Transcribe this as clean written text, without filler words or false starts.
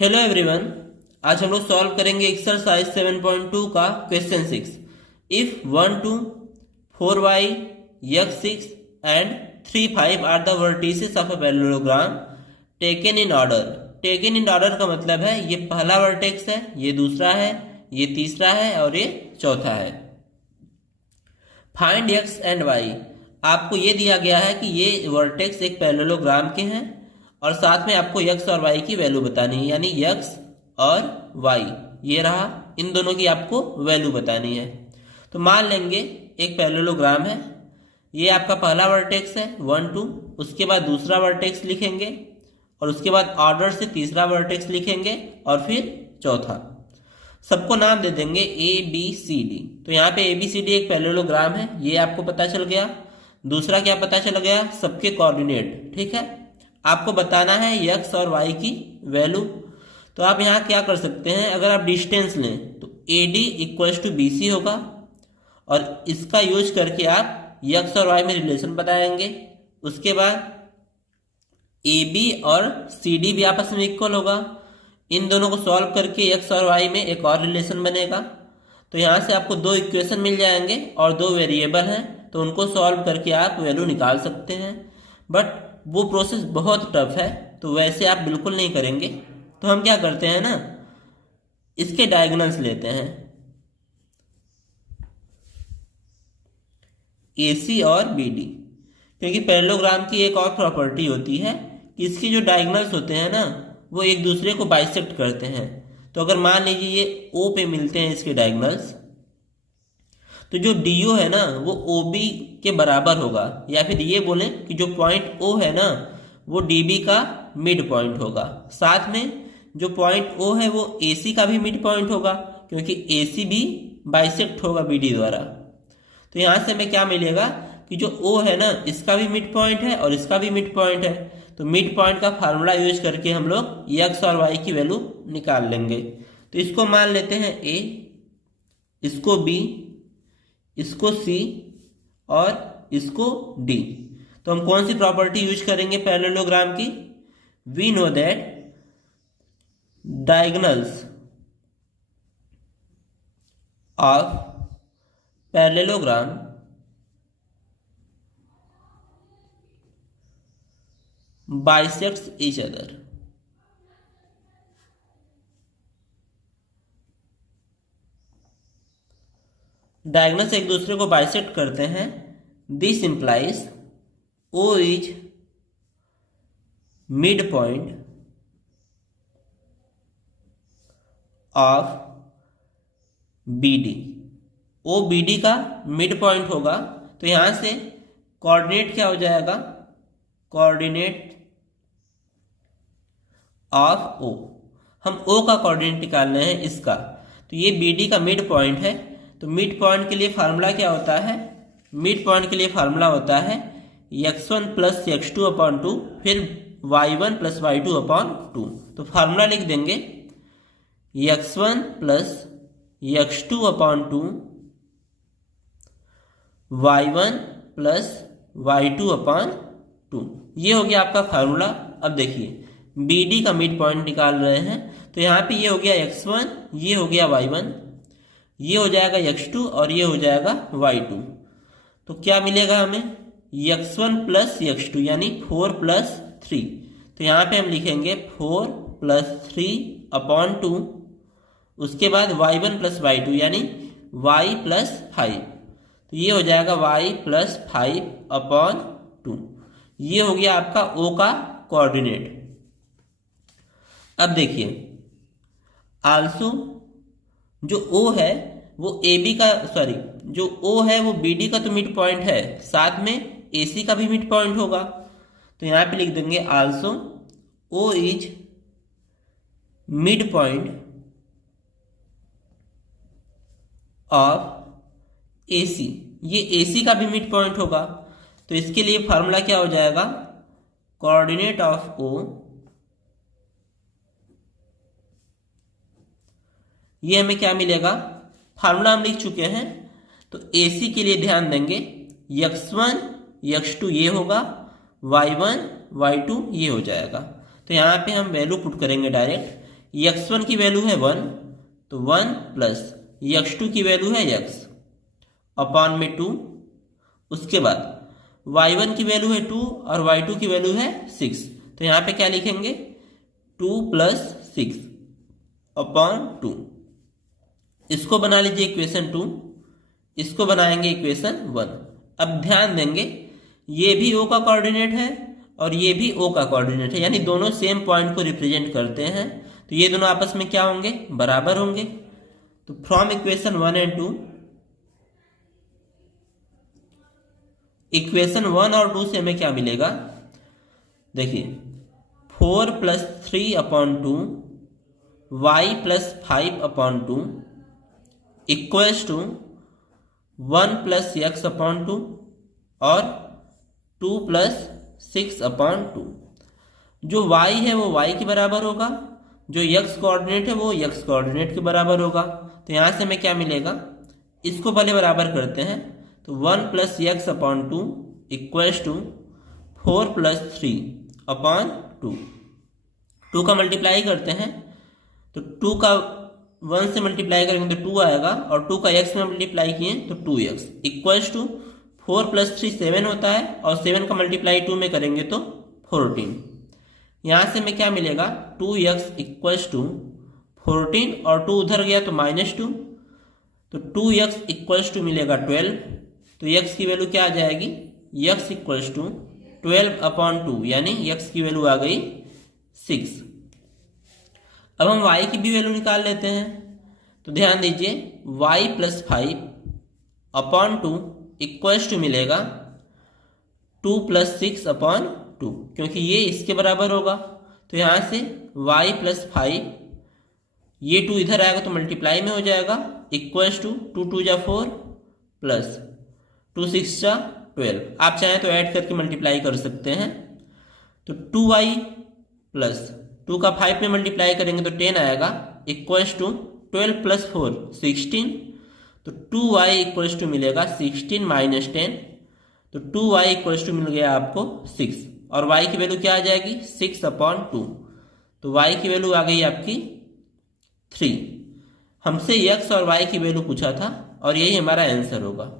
Hello everyone. आज हम लोग सॉल्व करेंगे एक्सरसाइज 7.2 का question 6। If 1 2 4y x6 and 3 5 are the vertices of a parallelogram taken in order. Taken in order का मतलब है ये पहला वर्टेक्स है, ये दूसरा है, ये तीसरा है और ये चौथा है। Find x and y। आपको ये दिया गया है कि ये वर्टेक्स एक पैरेललोग्राम के हैं और साथ में आपको x और y की वैल्यू बतानी है, यानी x और y ये रहा, इन दोनों की आपको वैल्यू बतानी है। तो मान लेंगे एक पैरेललोग्राम है, ये आपका पहला वर्टेक्स है 1 2, उसके बाद दूसरा वर्टेक्स लिखेंगे और उसके बाद ऑर्डर से तीसरा वर्टेक्स लिखेंगे और फिर चौथा। सबको नाम दे देंगे ए बी सी डी। तो यहाँ पे ए बी सी डी एक पैरेललोग्राम है, ये आपको पता चल गया। दूसरा क्या पता चल गया, सबके कोऑर्डिनेट। ठीक है, आपको बताना है x और y की वैल्यू। तो आप यहाँ क्या कर सकते हैं, अगर आप डिस्टेंस लें तो AD इक्वल्स टू BC होगा और इसका यूज करके आप x और y में रिलेशन बताएंगे। उसके बाद AB और CD भी आपस में इक्वल होगा, इन दोनों को सॉल्व करके x और y में एक और रिलेशन बनेगा। तो यहाँ से आपको दो इक्वेशन मिल जाएंगे और दो वेरिएबल हैं, तो उनको सॉल्व करके आप वैल्यू निकाल सकते हैं। बट वो प्रोसेस बहुत टफ है, तो वैसे आप बिल्कुल नहीं करेंगे। तो हम क्या करते हैं ना, इसके डायगोनल्स लेते हैं, AC और BD। क्योंकि पैरेललोग्राम की एक और प्रॉपर्टी होती है कि इसके जो डायगोनल्स होते हैं ना वो एक दूसरे को बाइसेक्ट करते हैं। तो अगर मान लीजिए ये O पे मिलते हैं इसके डायगोनल्स, तो जो DO है ना वो OB के बराबर होगा, या फिर ये बोलें कि जो पॉइंट O है ना वो DB का मिड पॉइंट होगा। साथ में जो पॉइंट O है वो AC का भी मिड पॉइंट होगा, क्योंकि AC भी बाइसेक्ट होगा BD द्वारा। तो यहाँ से हमें क्या मिलेगा कि जो O है ना इसका भी मिड पॉइंट है और इसका भी मिड पॉइंट है। तो मिड पॉइंट का फार्मूला यूज करके हम लोग x और y की वैल्यू निकाल लेंगे। तो इसको मान लेते हैं A, इसको B, इसको C और इसको D। तो हम कौन सी प्रॉपर्टी यूज करेंगे पैरेललोग्राम की, we know that diagonals of parallelogram bisects each other। Diagonals एक दूसरे को बाइसेक्ट करते हैं। This implies O is mid point of BD। O BD का मिड पॉइंट होगा। तो यहां से कोऑर्डिनेट क्या हो जाएगा, कोऑर्डिनेट ऑफ O। हम O का कोऑर्डिनेट निकाल रहे हैं इसका। तो ये BD का मिड पॉइंट है। तो मिड पॉइंट के लिए फार्मूला क्या होता है, मिड पॉइंट के लिए फार्मूला होता है x1 प्लस x2 अपॉन 2 फिर y1 प्लस y2 अपॉन 2। तो फार्मूला लिख देंगे x1 plus x2 upon 2 y1 plus y2 upon 2। ये हो गया आपका फार्मूला। अब देखिए BD का मिड पॉइंट निकाल रहे हैं, तो यहाँ पे ये हो गया x1, ये हो गया y1, ये हो जाएगा x2 और ये हो जाएगा y2। तो क्या मिलेगा हमें, x1 प्लस x2 यानी 4 प्लस 3। तो यहाँ पे हम लिखेंगे 4 प्लस 3 अपॉन 2। उसके बाद y1 प्लस y2 यानी y प्लस 5। तो ये हो जाएगा y प्लस 5 अपॉन 2। ये हो गया आपका O का कोऑर्डिनेट। अब देखिए आल्सो जो O है वो AB का, सॉरी जो O है वो BD का तो मिड पॉइंट है, साथ में AC का भी मिड पॉइंट होगा। तो यहाँ पे लिख देंगे also O is mid point of AC। ये AC का भी मिड पॉइंट होगा। तो इसके लिए फार्मूला क्या हो जाएगा, कोऑर्डिनेट ऑफ O, ये हमें क्या मिलेगा, फार्मूला हम लिख चुके हैं। तो AC के लिए ध्यान देंगे x1 x2 ये होगा, y1 y2 ये हो जाएगा। तो यहाँ पे हम वैल्यू पुट करेंगे डायरेक्ट x1 की वैल्यू है 1, तो 1 प्लस x2 की वैल्यू है x अपॉन में 2। उसके बाद y1 की वैल्यू है 2 और y2 की वैल्यू है 6, तो यहाँ पे क्या लिखेंगे 2 प्लस 6 अपॉन 2। इसको बना लीजिए इक्वेशन 2, इसको बनाएंगे इक्वेशन 1। अब ध्यान देंगे ये भी O का कोऑर्डिनेट है और ये भी O का कोऑर्डिनेट है, यानी दोनों सेम पॉइंट को रिप्रेजेंट करते हैं, तो ये दोनों आपस में क्या होंगे, बराबर होंगे। तो फ्रॉम इक्वेशन 1 एंड 2, इक्वेशन 1 और 2 से हमें क्या मिलेगा, देखिए 4 plus 3 upon 2 y plus 5 upon 2 equals to 1 plus x upon 2 और 2 प्लस 6 अपॉन 2। जो y है वो y के बराबर होगा, जो x कोऑर्डिनेट है वो x कोऑर्डिनेट के बराबर होगा। तो यहाँ से हमें क्या मिलेगा, इसको पहले बराबर करते हैं, तो 1 plus x upon 2 equals to 4 plus 3 upon 2। 2 का मल्टीप्लाई करते हैं, तो 2 का 1 से मल्टीप्लाई करेंगे तो 2 आएगा, और 2 का x में मल्टीप्लाई किए तो 2x इक्वल्स टू 4 प्लस 3 7 होता है, और 7 का मल्टीप्लाई 2 में करेंगे तो 14। यहाँ से हमें क्या मिलेगा, 2x इक्वल्स टू 14 और 2 उधर गया तो -2, तो 2x इक्वल्स टू मिलेगा 12। तो x की वैल्यू क्या आ जाएगी, x इक्वल्स टू 12 अपॉन 2, यानी x की वैल्यू आ गई 6। अब हम y की भी वैल्यू निकाल लेते हैं, तो ध्यान दीजिए y plus 5 upon 2 equals to मिलेगा 2 प्लस 6 अपॉन 2, क्योंकि ये इसके बराबर होगा। तो यहाँ से y प्लस 5, ये 2 इधर आएगा तो मल्टीप्लाई में हो जाएगा, इक्वल्स टू 2 2 जा 4 प्लस 2 6 जा 12। आप चाहें तो ऐड करके मल्टीप्लाई कर सकते हैं, तो 2y प्लस 2 का 5 में मल्टीप्लाई करेंगे तो 10 आएगा, इक्वल्स टू 12 प्लस 4 16, तो 2y इक्वल्स टू मिलेगा 16 माइनस 10, तो 2y इक्वल्स टू मिल गया आपको 6, और y की वैल्यू क्या आ जाएगी 6 अपॉन 2, तो y की वैल्यू आ गई आपकी 3। हमसे x और y की वैल्यू पूछा था और यही हमारा आंसर होगा।